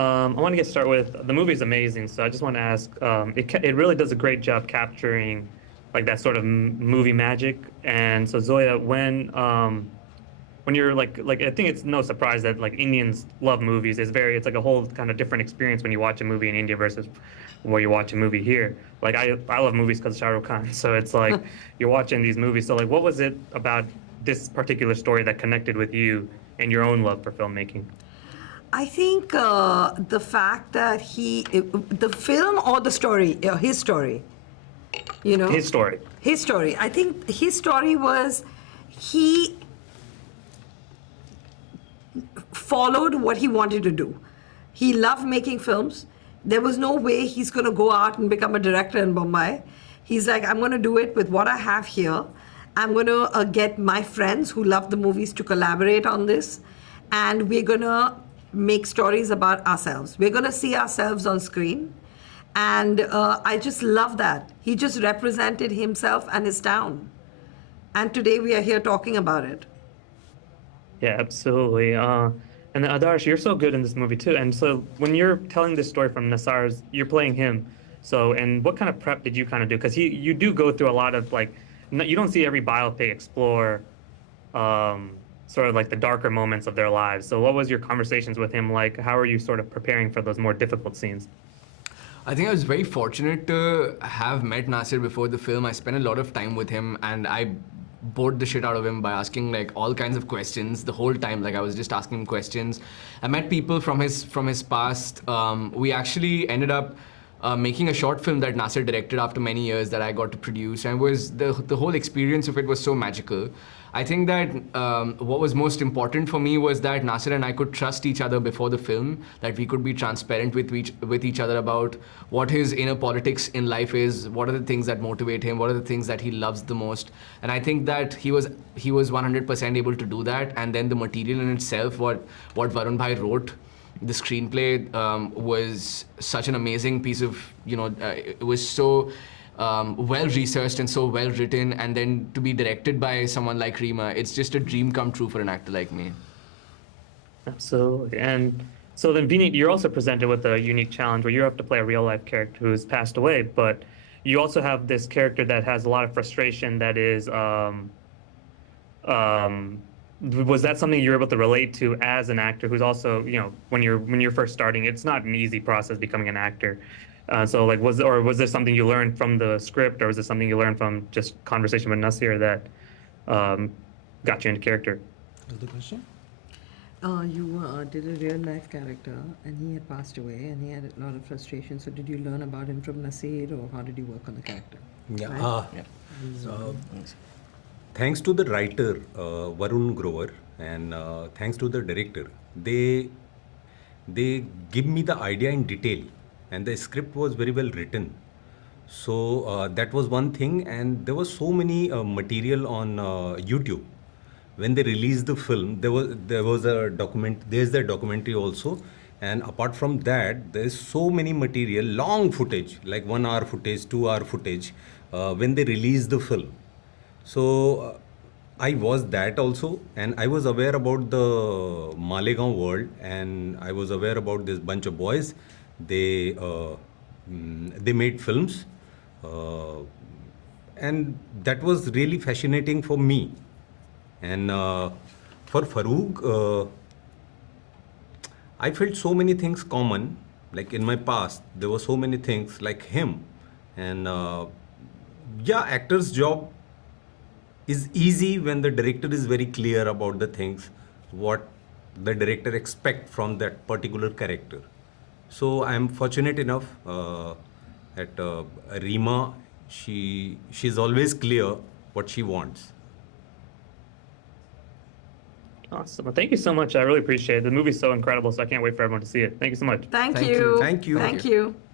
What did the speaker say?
I want to get started with the movie's amazing, so I just want to ask. It really does a great job capturing like that sort of movie magic. And so Zoya, when you're like I think it's no surprise that like Indians love movies. It's like a whole kind of different experience when you watch a movie in India versus where you watch a movie here. Like I love movies because of Shah Rukh Khan, so it's like you're watching these movies. So like, what was it about this particular story that connected with you and your own love for filmmaking? I think the fact that the film or the story, his story, you know? His story. His story. I think his story was he followed what he wanted to do. He loved making films. There was no way he's going to go out and become a director in Mumbai. He's like, I'm going to do it with what I have here. I'm going to get my friends who love the movies to collaborate on this. And we're going to make stories about ourselves. We're going to see ourselves on screen. And I just love that. He just represented himself and his town. And today we are here talking about it. Yeah, absolutely. And then Adarsh, you're so good in this movie too. And so when you're telling this story from Nassar's, you're playing him. So, and what kind of prep did you kind of do? Because you do go through a lot of like, you don't see every biopic explore sort of like the darker moments of their lives. So what was your conversations with him like? How are you sort of preparing for those more difficult scenes? I think I was very fortunate to have met Nasir before the film. I spent a lot of time with him, and I bored the shit out of him by asking like all kinds of questions the whole time. Like I was just asking him questions. I met people from his past. We actually ended up making a short film that Nasir directed after many years that I got to produce, and was the whole experience of it was so magical. I think that what was most important for me was that Nasir and I could trust each other before the film, that we could be transparent with each other about what his inner politics in life is, what are the things that motivate him, what are the things that he loves the most. And I think that he was 100% able to do that. And then the material in itself, what Varun Bhai wrote, the screenplay was such an amazing piece of, it was so well researched and so well written, and then to be directed by someone like Reema, it's just a dream come true for an actor like me. Absolutely. And so then Vineet, you're also presented with a unique challenge where you have to play a real life character who's passed away, but you also have this character that has a lot of frustration that is, was that something you're able to relate to as an actor who's also, when you're first starting, it's not an easy process becoming an actor. So like, was there something you learned from the script, or was it something you learned from just conversation with Nasir that got you into character? What's the question? You did a real life character, and he had passed away, and he had a lot of frustration. So did you learn about him from Nasir, or how did you work on the character? Yeah. Right? Thanks to the writer Varun Grover, and thanks to the director, they give me the idea in detail, and the script was very well written. So that was one thing, and there was so many material on YouTube. When they released the film, there's the documentary also, and apart from that, there's so many material, long footage, like 1 hour footage, 2 hour footage, when they released the film. So I was that also, and I was aware about the Malegaon world, and I was aware about this bunch of boys. They made films, and that was really fascinating for me. And for Farooq, I felt so many things common. Like in my past, there were so many things like him. And yeah, actor's job is easy when the director is very clear about the things, what the director expects from that particular character. So I am fortunate enough that Reema, she's always clear what she wants. Awesome. Well, thank you so much. I really appreciate it. The movie's so incredible, so I can't wait for everyone to see it. Thank you so much. Thank you. Thank you. Thank you.